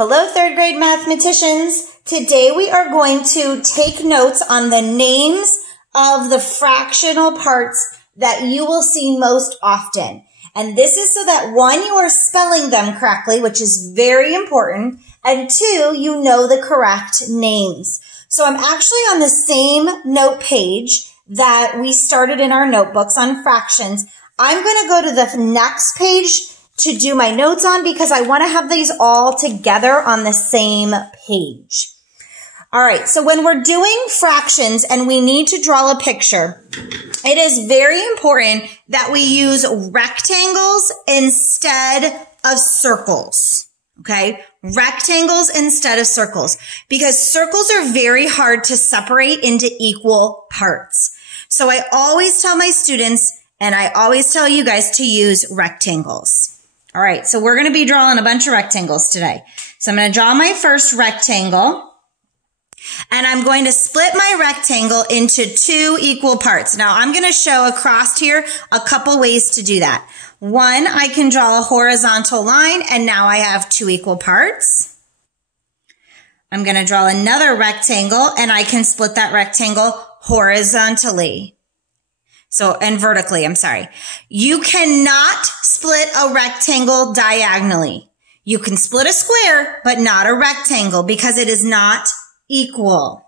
Hello, third grade mathematicians. Today we are going to take notes on the names of the fractional parts that you will see most often. And this is so that one, you are spelling them correctly, which is very important, and two, you know the correct names. So I'm actually on the same note page that we started in our notebooks on fractions. I'm going to go to the next page to do my notes on because I want to have these all together on the same page. All right, so when we're doing fractions and we need to draw a picture, it is very important that we use rectangles instead of circles, okay? Rectangles instead of circles, because circles are very hard to separate into equal parts. So I always tell my students, and I always tell you guys, to use rectangles. All right, so we're going to be drawing a bunch of rectangles today. So I'm going to draw my first rectangle, and I'm going to split my rectangle into two equal parts. Now, I'm going to show across here a couple ways to do that. One, I can draw a horizontal line, and now I have two equal parts. I'm going to draw another rectangle, and I can split that rectangle horizontally. And vertically, I'm sorry. You cannot split a rectangle diagonally. You can split a square, but not a rectangle because it is not equal.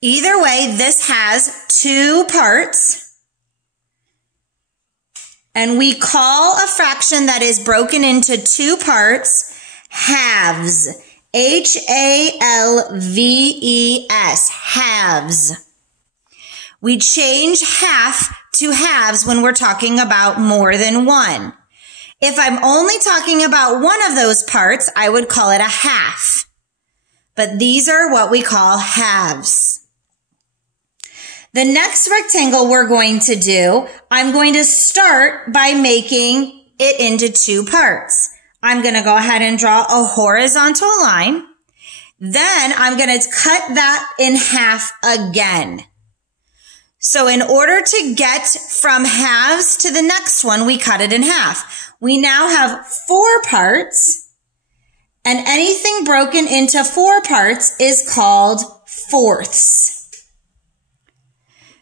Either way, this has two parts. And we call a fraction that is broken into two parts halves. H-A-L-V-E-S, halves. We change half to halves when we're talking about more than one. If I'm only talking about one of those parts, I would call it a half. But these are what we call halves. The next rectangle we're going to do, I'm going to start by making it into two parts. I'm going to go ahead and draw a horizontal line. Then I'm going to cut that in half again. So in order to get from halves to the next one, we cut it in half. We now have four parts, and anything broken into four parts is called fourths.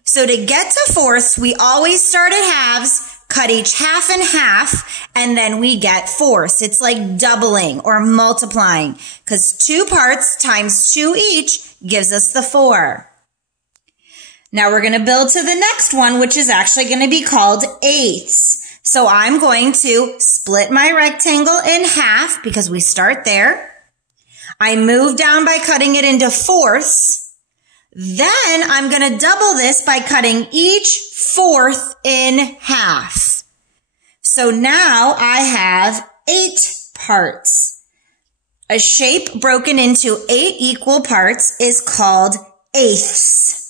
So to get to fourths, we always start at halves, cut each half in half, and then we get fourths. It's like doubling or multiplying because two parts times two each gives us the four. Now we're going to build to the next one, which is actually going to be called eighths. So I'm going to split my rectangle in half because we start there. I move down by cutting it into fourths. Then I'm going to double this by cutting each fourth in half. So now I have 8 parts. A shape broken into 8 equal parts is called eighths.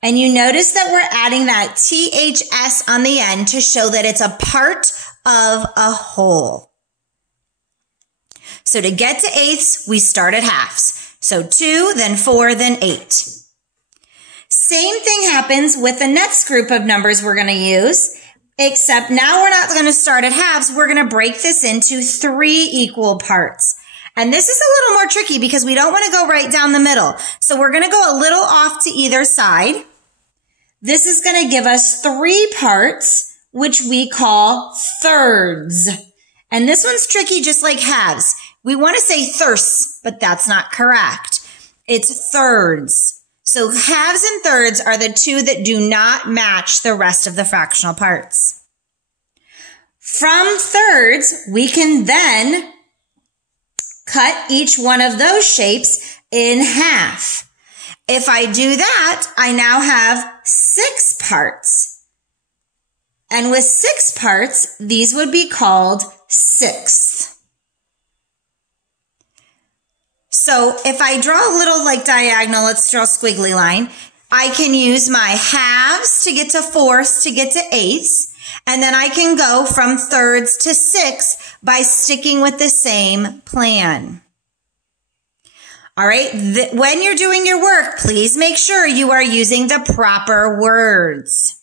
And you notice that we're adding that THS on the end to show that it's a part of a whole. So to get to eighths, we start at halves. So 2, then 4, then 8. Same thing happens with the next group of numbers we're going to use, except now we're not going to start at halves. We're going to break this into 3 equal parts. And this is a little more tricky because we don't want to go right down the middle. So we're going to go a little off to either side. This is going to give us 3 parts, which we call thirds. And this one's tricky just like halves. We want to say thirsts, but that's not correct. It's thirds. So halves and thirds are the two that do not match the rest of the fractional parts. From thirds, we can then cut each one of those shapes in half. If I do that, I now have 6 parts. And with 6 parts, these would be called sixths. So if I draw a little like diagonal, let's draw a squiggly line. I can use my halves to get to fourths to get to eighths. And then I can go from thirds to sixths by sticking with the same plan. All right, when you're doing your work, please make sure you are using the proper words.